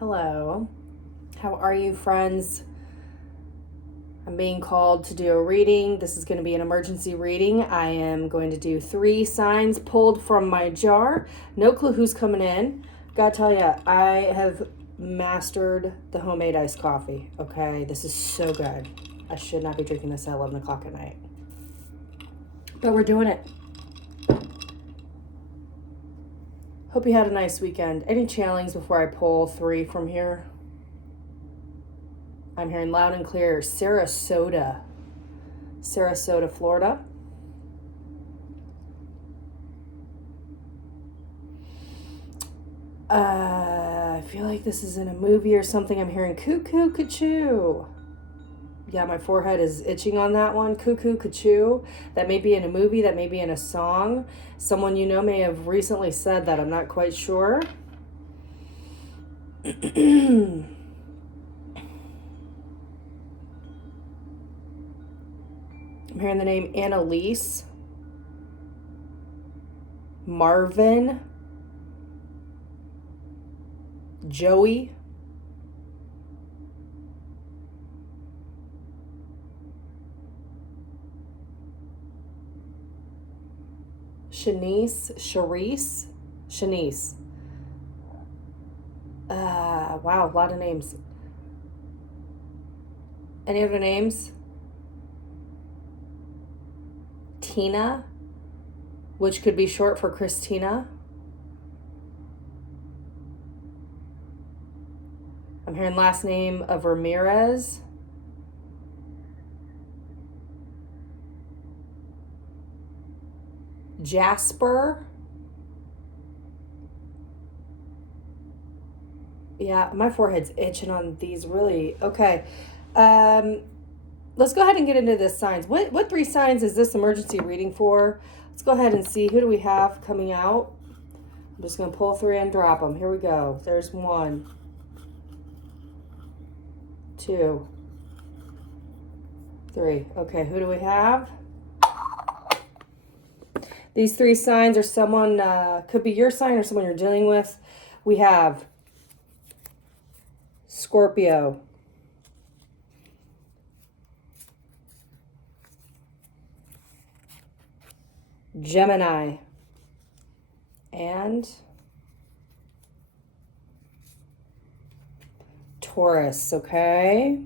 Hello. How are you, friends? I'm being called to do a reading. This is going to be an emergency reading. I am going to do 3 signs pulled from my jar. No clue who's coming in. Gotta tell you, I have mastered the homemade iced coffee. Okay, this is so good. I should not be drinking this at 11 o'clock at night. But we're doing it. Hope you had a nice weekend. Any channelings before I pull 3 from here? I'm hearing loud and clear Sarasota, Florida. I feel like this is in a movie or something. I'm hearing cuckoo, cuckoo. Yeah, my forehead is itching on that one. Cuckoo, cuckoo. That may be in a movie, that may be in a song. Someone you know may have recently said that. I'm not quite sure. I'm hearing the name Annalise, Marvin, Joey, Shanice. Wow, a lot of names. Any other names? Tina, which could be short for Christina. I'm hearing last name of Ramirez. Jasper. Yeah, my forehead's itching on these really. Okay. Let's go ahead and get into this signs. What 3 signs is this emergency reading for? Let's go ahead and see who do we have coming out. I'm just going to pull 3 and drop them. Here we go. There's 1, 2, 3. Okay, who do we have? These 3 signs are someone, could be your sign or someone you're dealing with. We have Scorpio, Gemini, and Taurus, okay?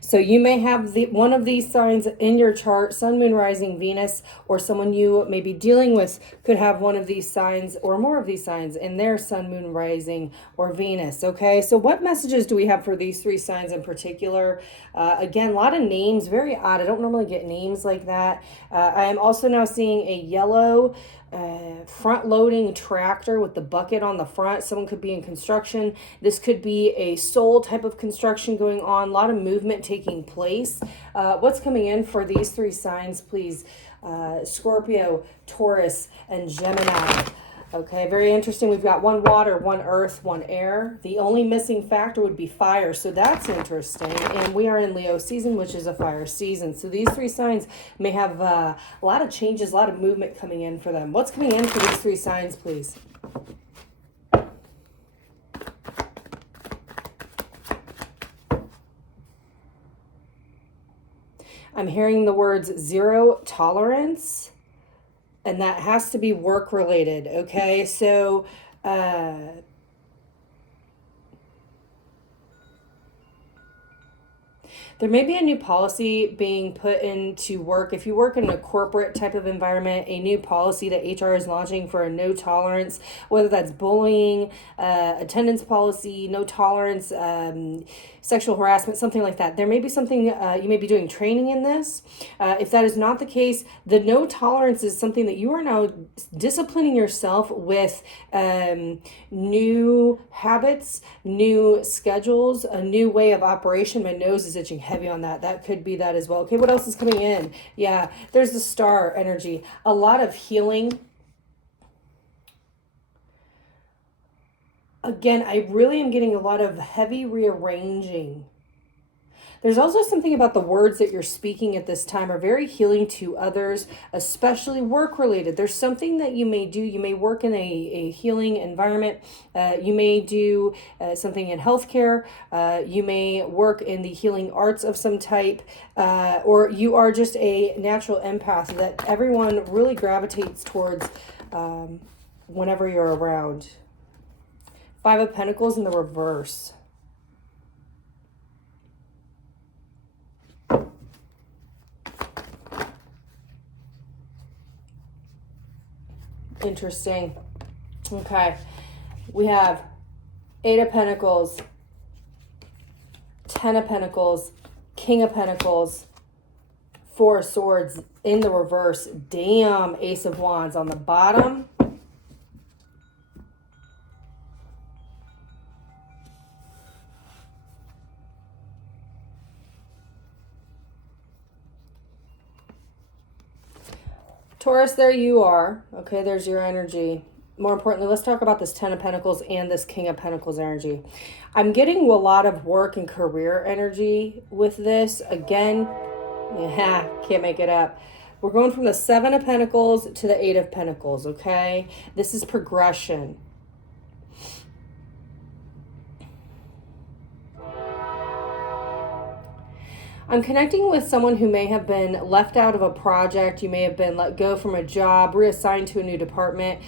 So you may have one of these signs in your chart, Sun, Moon, Rising, Venus, or someone you may be dealing with could have one of these signs or more of these signs in their Sun, Moon, Rising, or Venus, okay? So what messages do we have for these 3 signs in particular? Again, a lot of names, very odd. I don't normally get names like that. I am also now seeing a yellow front loading tractor with the bucket on the front. Someone could be in construction. This could be a soul type of construction going on. A lot of movement taking place. What's coming in for these 3 signs, please? Scorpio, Taurus, and Gemini. Okay, very interesting. We've got 1 water, 1 earth, 1 air. The only missing factor would be fire. So that's interesting. And we are in Leo season, which is a fire season. So these 3 signs may have a lot of changes, a lot of movement coming in for them. What's coming in for these 3 signs, please? I'm hearing the words 0 tolerance, and that has to be work related. Okay, so there may be a new policy being put into work. If you work in a corporate type of environment, a new policy that HR is launching for a no tolerance, whether that's bullying, attendance policy, no tolerance, sexual harassment, something like that. There may be something you may be doing training in this. If that is not the case, the no tolerance is something that you are now disciplining yourself with new habits, new schedules, a new way of operation. My nose is itching heavy on that. That could be that as well. Okay, what else is coming in? Yeah, there's the star energy. A lot of healing. Again, I really am getting a lot of heavy rearranging. There's also something about the words that you're speaking at this time are very healing to others, especially work related. There's something that you may do. You may work in a healing environment. You may do something in healthcare. You may work in the healing arts of some type, or you are just a natural empath that everyone really gravitates towards whenever you're around. Five of Pentacles in the reverse. Interesting. Okay. We have Eight of Pentacles, Ten of Pentacles, King of Pentacles, Four of Swords in the reverse. Damn, Ace of Wands on the bottom. Taurus, there you are. Okay, there's your energy. More importantly, let's talk about this Ten of Pentacles and this King of Pentacles energy. I'm getting a lot of work and career energy with this. Again, yeah, can't make it up. We're going from the Seven of Pentacles to the Eight of Pentacles, okay? This is progression. I'm connecting with someone who may have been left out of a project. You may have been let go from a job, reassigned to a new department.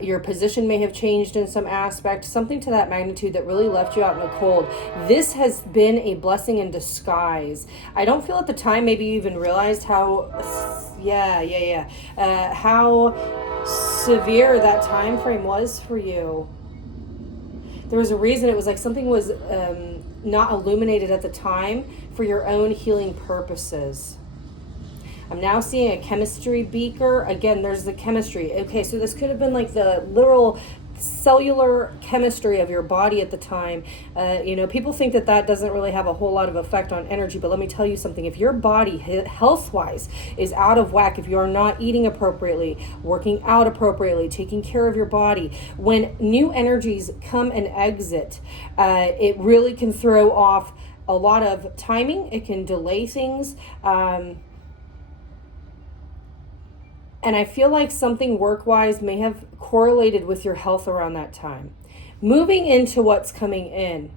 Your position may have changed in some aspect, something to that magnitude that really left you out in the cold. This has been a blessing in disguise. I don't feel at the time maybe you even realized how, how severe that time frame was for you. There was a reason. It was like something was not illuminated at the time for your own healing purposes. I'm now seeing a chemistry beaker. Again, there's the chemistry. Okay, so this could have been like the literal cellular chemistry of your body at the time. People think that that doesn't really have a whole lot of effect on energy, but let me tell you something. If your body health-wise is out of whack, if you're not eating appropriately, working out appropriately, taking care of your body, when new energies come and exit, it really can throw off a lot of timing. It can delay things. And I feel like something work-wise may have correlated with your health around that time. Moving into what's coming in.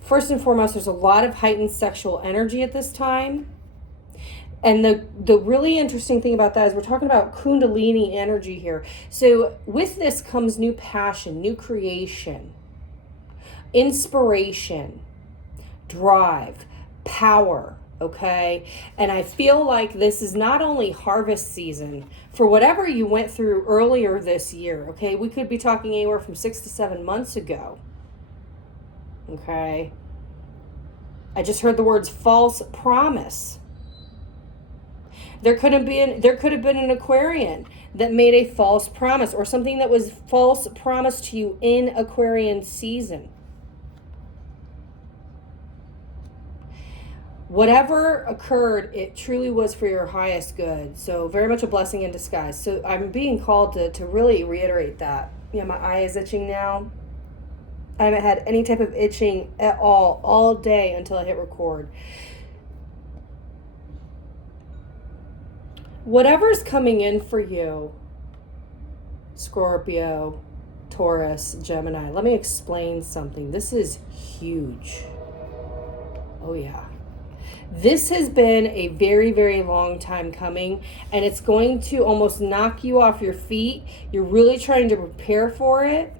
First and foremost, there's a lot of heightened sexual energy at this time. And the really interesting thing about that is we're talking about Kundalini energy here. So with this comes new passion, new creation, inspiration, drive, power. Okay. And I feel like this is not only harvest season for whatever you went through earlier this year. Okay. We could be talking anywhere from 6 to 7 months ago. Okay. I just heard the words false promise. There could have been an Aquarian that made a false promise, or something that was false promised to you in Aquarian season. Whatever occurred, it truly was for your highest good. So very much a blessing in disguise. So I'm being called to really reiterate that. Yeah, my eye is itching now. I haven't had any type of itching at all day until I hit record. Whatever's coming in for you, Scorpio, Taurus, Gemini, let me explain something. This is huge. Oh yeah. This has been a very, very long time coming, and it's going to almost knock you off your feet. You're really trying to prepare for it.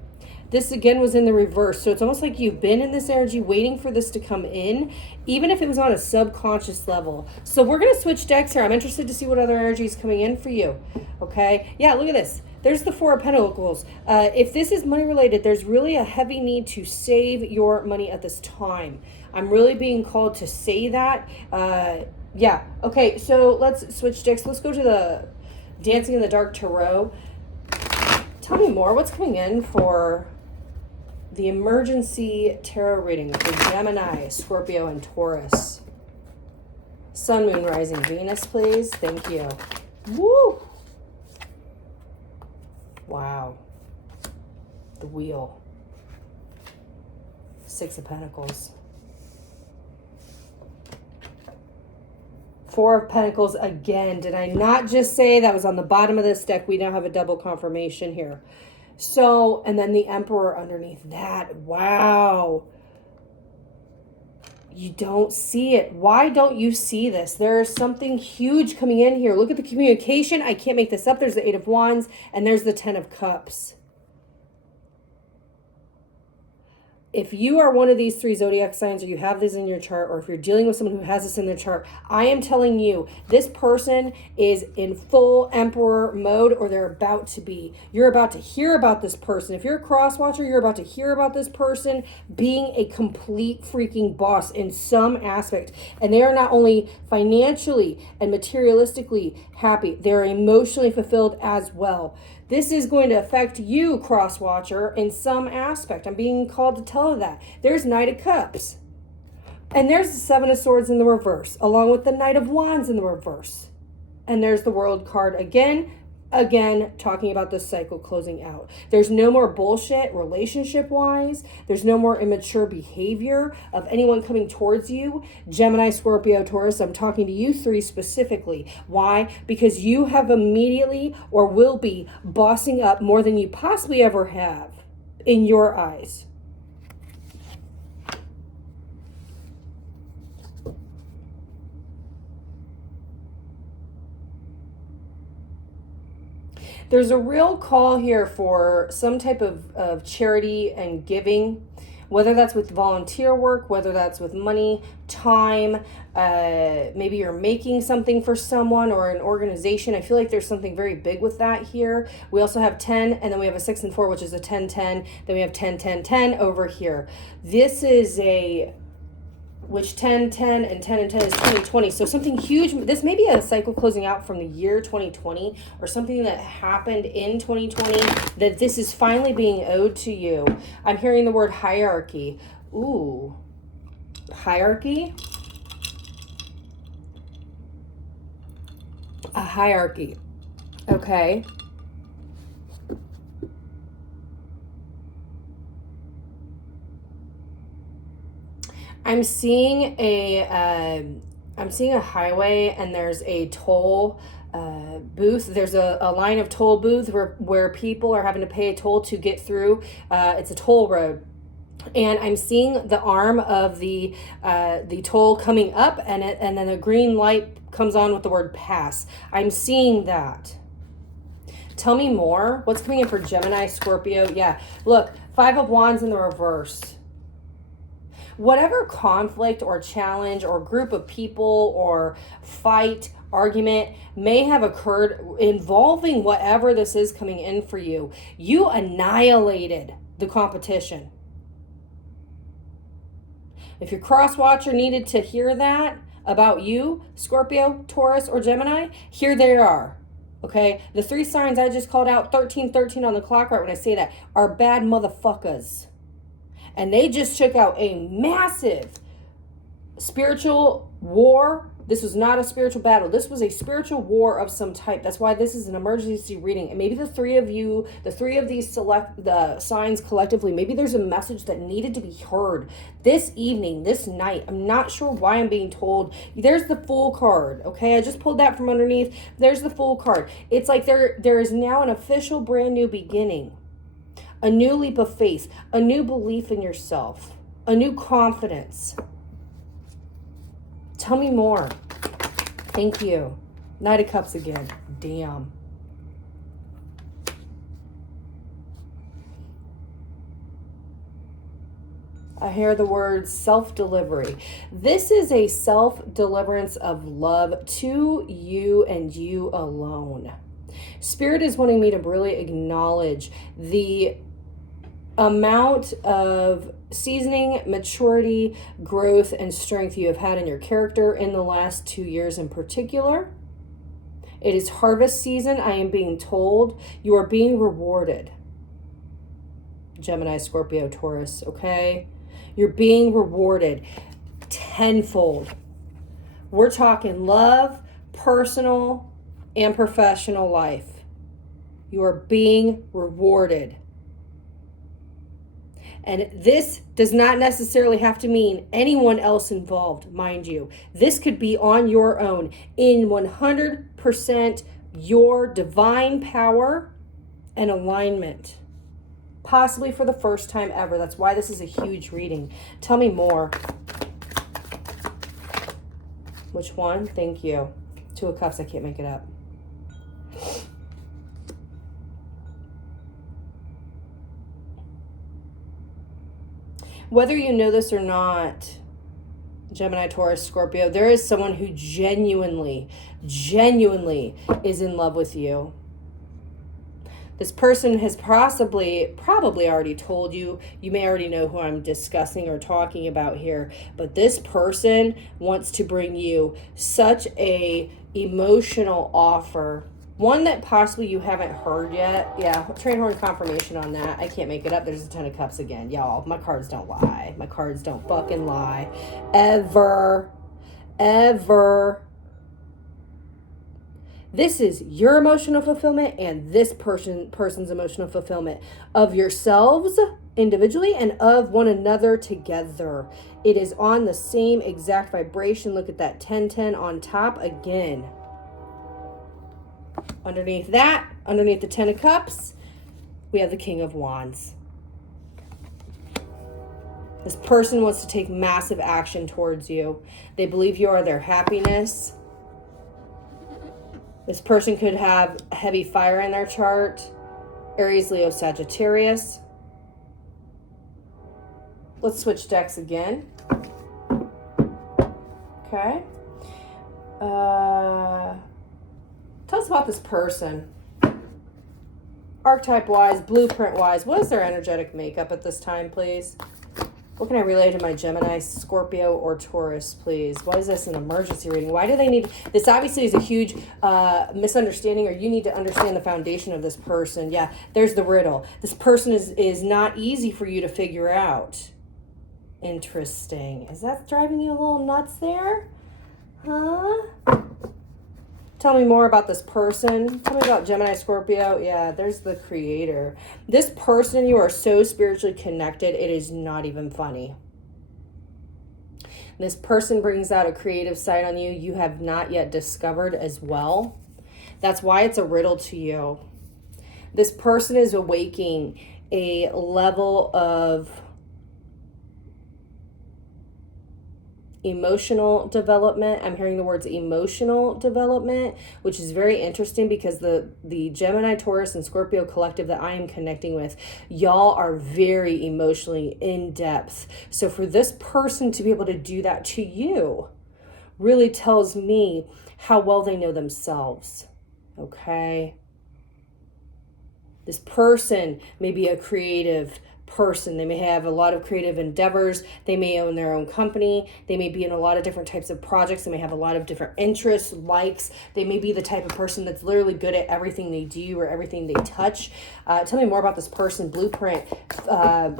This again was in the reverse. So it's almost like you've been in this energy waiting for this to come in, even if it was on a subconscious level. So we're going to switch decks here. I'm interested to see what other energy is coming in for you. Okay. Yeah, look at this. There's the Four of Pentacles. If this is money related, there's really a heavy need to save your money at this time. I'm really being called to say that. Yeah. Okay, so let's switch decks. Let's go to the Dancing in the Dark Tarot. Tell me more. What's coming in for the emergency tarot reading for Gemini, Scorpio, and Taurus? Sun, Moon, Rising, Venus, please. Thank you. Woo! Wow. The Wheel. Six of Pentacles. Four of Pentacles again. Did I not just say that was on the bottom of this deck? We now have a double confirmation here. So, and then the Emperor underneath that. Wow. You don't see it. Why don't you see this? There's something huge coming in here. Look at the communication. I can't make this up. There's the Eight of Wands and there's the Ten of Cups. If you are one of these three zodiac signs, or you have this in your chart, or if you're dealing with someone who has this in their chart, I am telling you, this person is in full Emperor mode, or they're about to be. You're about to hear about this person. If you're a cross watcher, you're about to hear about this person being a complete freaking boss in some aspect. And they are not only financially and materialistically happy, they're emotionally fulfilled as well. This is going to affect you, cross watcher, in some aspect. I'm being called to tell you that. There's Knight of Cups. And there's the Seven of Swords in the reverse, along with the Knight of Wands in the reverse. And there's the World card again talking about this cycle closing out. There's no more bullshit relationship wise. There's no more immature behavior of anyone coming towards you. Gemini, Scorpio, Taurus, I'm talking to you three specifically. Why? Because you have immediately or will be bossing up more than you possibly ever have in your eyes. There's a real call here for some type of charity and giving, whether that's with volunteer work, whether that's with money, time, maybe you're making something for someone or an organization. I feel like there's something very big with that here. We also have 10, and then we have a 6 and 4, which is a 10, 10. Then we have 10, 10, 10 over here. This is which 10, 10, and 10 and 10 is 2020. So something huge. This may be a cycle closing out from the year 2020 or something that happened in 2020 that this is finally being owed to you. I'm hearing the word hierarchy. Ooh, hierarchy? A hierarchy. Okay. I'm seeing a highway, and there's a toll booth. There's a line of toll booths where people are having to pay a toll to get through. It's a toll road. And I'm seeing the arm of the toll coming up, and then a green light comes on with the word pass. I'm seeing that. Tell me more. What's coming in for Gemini, Scorpio? Yeah, look, 5 of Wands in the reverse. Whatever conflict or challenge or group of people or fight, argument may have occurred involving whatever this is coming in for you, you annihilated the competition. If your cross watcher needed to hear that about you, Scorpio, Taurus, or Gemini, here they are. Okay? The three signs I just called out, 1313 on the clock right when I say that, are bad motherfuckers. And they just took out a massive spiritual war. This was not a spiritual battle. This was a spiritual war of some type. That's why this is an emergency reading. And maybe the three of these the signs collectively, maybe there's a message that needed to be heard this evening, this night. I'm not sure why I'm being told. There's the Fool card, okay? I just pulled that from underneath. There's the Fool card. It's like there is now an official brand new beginning. A new leap of faith, a new belief in yourself, a new confidence. Tell me more. Thank you. Knight of Cups again. Damn. I hear the word self-delivery. This is a self-deliverance of love to you and you alone. Spirit is wanting me to really acknowledge the amount of seasoning, maturity, growth, and strength you have had in your character in the last 2 years in particular. It is harvest season. I am being told you are being rewarded. Gemini, Scorpio, Taurus, okay? You're being rewarded tenfold. We're talking love, personal, and professional life. You are being rewarded. And this does not necessarily have to mean anyone else involved, mind you. This could be on your own in 100% your divine power and alignment. Possibly for the first time ever. That's why this is a huge reading. Tell me more. Which one? Thank you. Two of Cups. I can't make it up. Whether you know this or not, Gemini, Taurus, Scorpio, there is someone who genuinely is in love with you. This person has probably already told you. You may already know who I'm discussing or talking about here. But this person wants to bring you such a emotional offer. One that possibly you haven't heard yet. Yeah, train horn confirmation on that. I can't make it up. There's a Ten of Cups again. Y'all, my cards don't lie. My cards don't fucking lie. Ever. This is your emotional fulfillment and this person's emotional fulfillment of yourselves individually and of one another together. It is on the same exact vibration. Look at that 10-10 on top again. Underneath that, underneath the Ten of Cups, we have the King of Wands. This person wants to take massive action towards you. They believe you are their happiness. This person could have heavy fire in their chart. Aries, Leo, Sagittarius. Let's switch decks again. Okay. Tell us about this person. Archetype-wise, blueprint-wise, what is their energetic makeup at this time, please? What can I relay to my Gemini, Scorpio, or Taurus, please? Why is this an emergency reading? Why do they need... This obviously is a huge misunderstanding, or you need to understand the foundation of this person. Yeah, there's the riddle. This person is not easy for you to figure out. Interesting. Is that driving you a little nuts there? Huh? Tell me more about this person. Tell me about Gemini, Scorpio. Yeah, there's the Creator. This person, you are so spiritually connected, it is not even funny. This person brings out a creative side on you you have not yet discovered as well. That's why it's a riddle to you. This person is awakening a level of emotional development. I'm hearing the words emotional development, which is very interesting because the Gemini, Taurus, and Scorpio collective that I am connecting with, y'all are very emotionally in depth. So for this person to be able to do that to you really tells me how well they know themselves. Okay? This person may be a creative person. They may have a lot of creative endeavors. They may own their own company. They may be in a lot of different types of projects. They may have a lot of different interests, likes. They may be the type of person that's literally good at everything they do or everything they touch. Tell me more about this person, blueprint,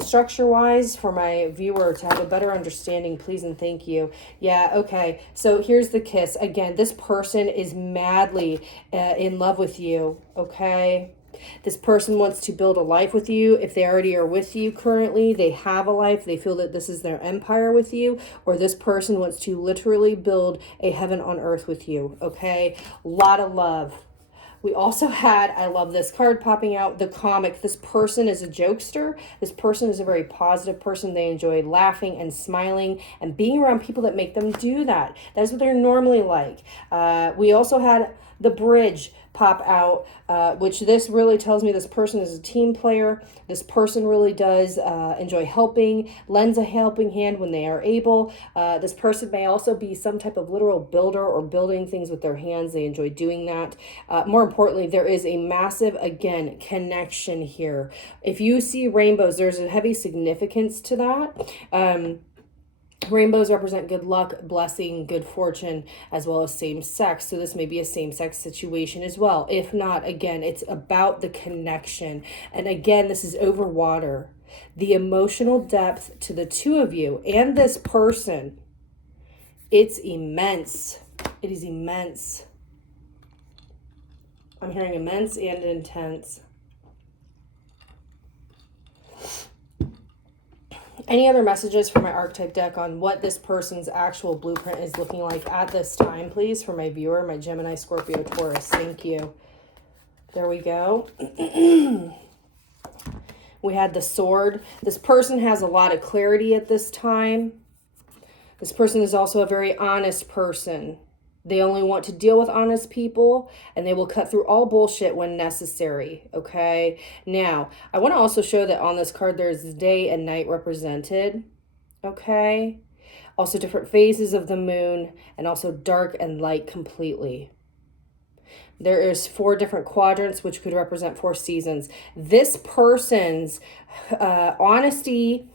structure-wise, for my viewer to have a better understanding, please and thank you. Yeah, okay. So here's the kiss. Again, this person is madly in love with you, okay? This person wants to build a life with you. If they already are with you currently, they have a life. They feel that this is their empire with you, or this person wants to literally build a heaven on earth with you. Okay. A lot of love. We also had, I love this card popping out, the comic. This person is a jokester. This person is a very positive person. They enjoy laughing and smiling and being around people that make them do that. That's what they're normally like. We also had the bridge pop out, which this really tells me this person is a team player. This person really does enjoy helping, lends a helping hand when they are able. This person may also be some type of literal builder or building things with their hands. They enjoy doing that. More importantly, there is a massive, again, connection here. If you see rainbows, there's a heavy significance to that. Rainbows represent good luck, blessing, good fortune, as well as same sex. So this may be a same sex situation as well. If not, again, it's about the connection. And again, this is over water. The emotional depth to the two of you and this person, it's immense. It is immense. I'm hearing immense and intense. Any other messages for my archetype deck on what this person's actual blueprint is looking like at this time, please, for my viewer, my Gemini, Scorpio, Taurus? Thank you. There we go. We had the sword. This person has a lot of clarity at this time. This person is also a very honest person. They only want to deal with honest people, and they will cut through all bullshit when necessary, okay? Now, I want to also show that on this card there's day and night represented, okay? Also different phases of the moon, and also dark and light completely. There is 4 different quadrants, which could represent 4 seasons. This person's honesty,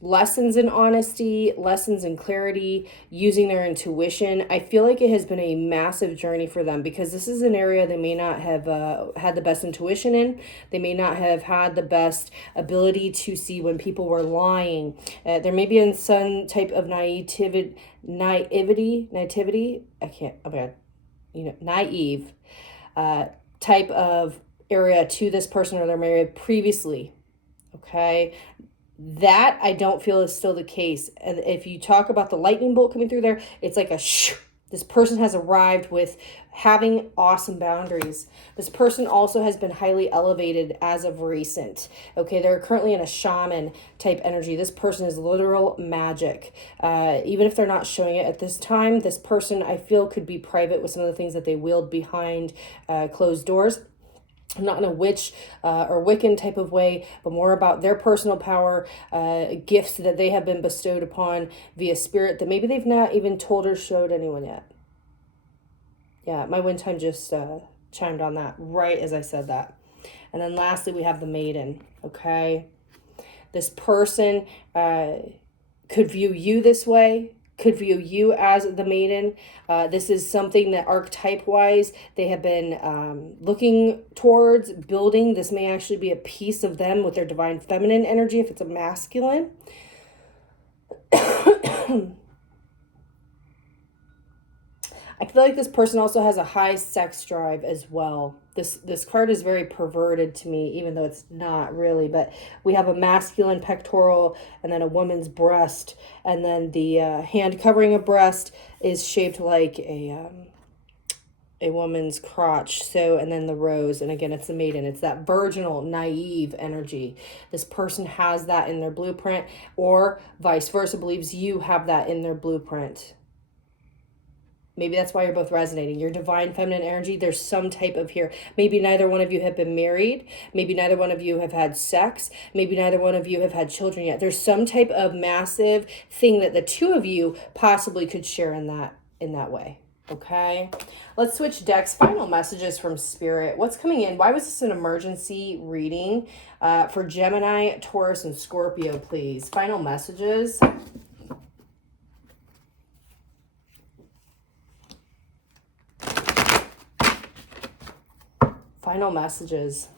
lessons in honesty, lessons in clarity, using their intuition, I feel like it has been a massive journey for them, because this is an area they may not have had the best intuition in. They may not have had the best ability to see when people were lying. There may be in some type of naivety. Naive type of area to this person, or they're married previously, okay? That I don't feel is still the case. And if you talk about the lightning bolt coming through there, it's like a shh. This person has arrived with having awesome boundaries. This person also has been highly elevated as of recent. Okay, they're currently in a shaman type energy. This person is literal magic. Even if they're not showing it at this time, this person I feel could be private with some of the things that they wield behind closed doors. Not in a witch or Wiccan type of way, but more about their personal power, gifts that they have been bestowed upon via spirit that maybe they've not even told or showed anyone yet. Yeah, my wind chime just chimed on that right as I said that. And then lastly, we have the maiden, okay? This person could view you this way, could view you as the maiden. This is something that archetype-wise they have been looking towards building. This may actually be a piece of them with their divine feminine energy if it's a masculine. I feel like this person also has a high sex drive as well. This card is very perverted to me, even though it's not really. But we have a masculine pectoral and then a woman's breast. And then the hand covering a breast is shaped like a woman's crotch. So, and then the rose. And again, it's the maiden. It's that virginal, naive energy. This person has that in their blueprint, or vice versa, believes you have that in their blueprint. Maybe that's why you're both resonating. Your divine feminine energy, there's some type of here. Maybe neither one of you have been married. Maybe neither one of you have had sex. Maybe neither one of you have had children yet. There's some type of massive thing that the two of you possibly could share in that way. Okay, let's switch decks. Final messages from Spirit. What's coming in? Why was this an emergency reading for Gemini, Taurus, and Scorpio, please? Final messages. Final messages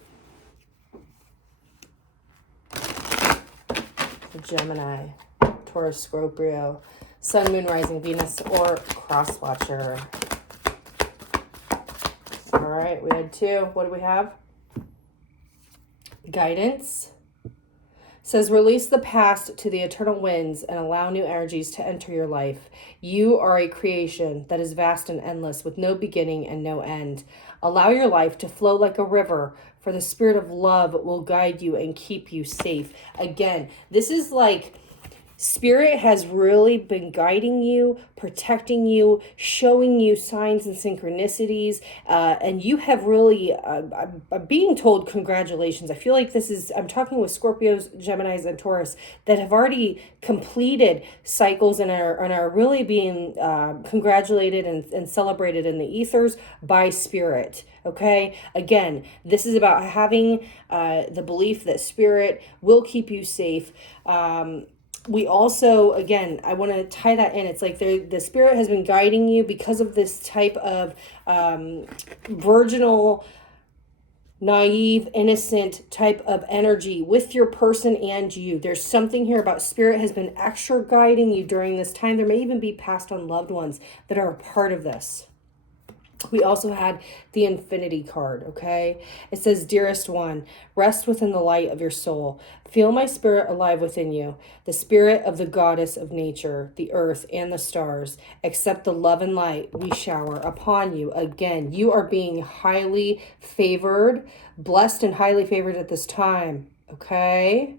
for Gemini, Taurus, Scorpio, Sun, Moon, Rising, Venus, or Crosswatcher. All right, we had 2. What do we have? Guidance. Says, release the past to the eternal winds and allow new energies to enter your life. You are a creation that is vast and endless with no beginning and no end. Allow your life to flow like a river, for the spirit of love will guide you and keep you safe. Again, this is like Spirit has really been guiding you, protecting you, showing you signs and synchronicities, and you have really, I'm being told congratulations. I feel like this is, I'm talking with Scorpios, Geminis, and Taurus that have already completed cycles and are really being congratulated and celebrated in the ethers by Spirit. Okay, again, this is about having the belief that Spirit will keep you safe. We also, again, I want to tie that in. It's like the Spirit has been guiding you because of this type of virginal, naive, innocent type of energy with your person and you. There's something here about Spirit has been extra guiding you during this time. There may even be passed on loved ones that are a part of this. We also had the Infinity card, okay? It says, Dearest one, rest within the light of your soul. Feel my spirit alive within you, the spirit of the goddess of nature, the earth, and the stars. Accept the love and light we shower upon you. Again, you are being highly favored, blessed and highly favored at this time, okay?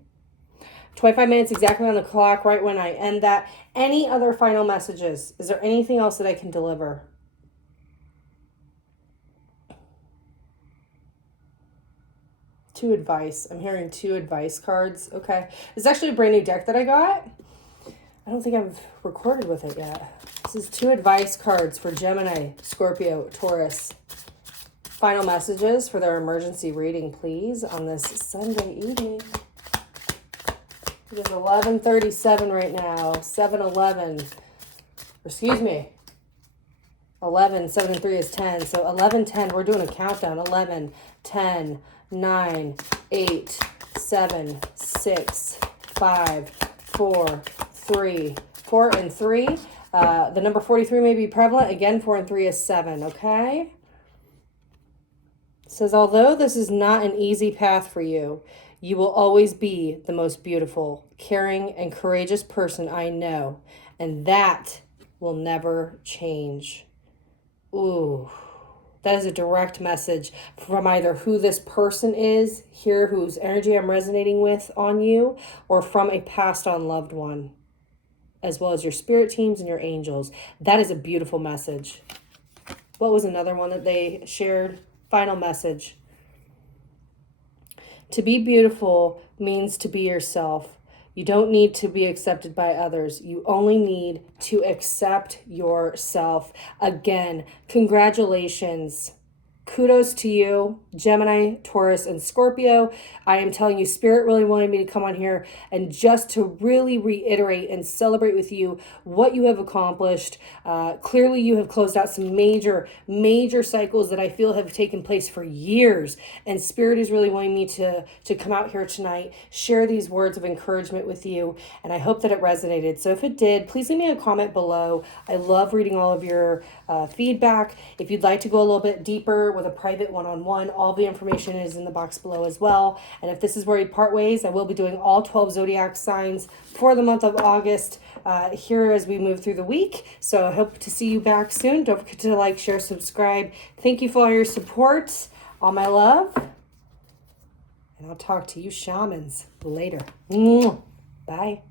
25 minutes exactly on the clock, right when I end that. Any other final messages? Is there anything else that I can deliver? Two advice. I'm hearing two advice cards. Okay. It's actually a brand new deck that I got. I don't think I've recorded with it yet. This is two advice cards for Gemini, Scorpio, Taurus. Final messages for their emergency reading, please, on this Sunday evening. It is 11:37 right now. 7:11. Excuse me. 11, 7 and 3 is 10. So 11:10, we're doing a countdown. 11, 10, 9, 8, 7, 6, 5, 4, 3. 4 and 3. The number 43 may be prevalent. Again, 4 and 3 is 7, okay? It says, although this is not an easy path for you, you will always be the most beautiful, caring, and courageous person I know. And that will never change. Ooh. That is a direct message from either who this person is here, whose energy I'm resonating with on you, or from a passed on loved one, as well as your spirit teams and your angels. That is a beautiful message. What was another one that they shared? Final message. To be beautiful means to be yourself. You don't need to be accepted by others. You only need to accept yourself. Again, congratulations. Kudos to you, Gemini, Taurus, and Scorpio. I am telling you, Spirit really wanted me to come on here and just to really reiterate and celebrate with you what you have accomplished. Clearly, you have closed out some major cycles that I feel have taken place for years. And Spirit is really wanting me to come out here tonight, share these words of encouragement with you. And I hope that it resonated. So if it did, please leave me a comment below. I love reading all of your feedback. If you'd like to go a little bit deeper with a private one-on-one, all the information is in the box below as well. And if this is where we part ways, I will be doing all 12 zodiac signs for the month of August here as we move through the week. So I hope to see you back soon. Don't forget to like, share, subscribe. Thank you for all your support. All my love. And I'll talk to you shamans later. Bye.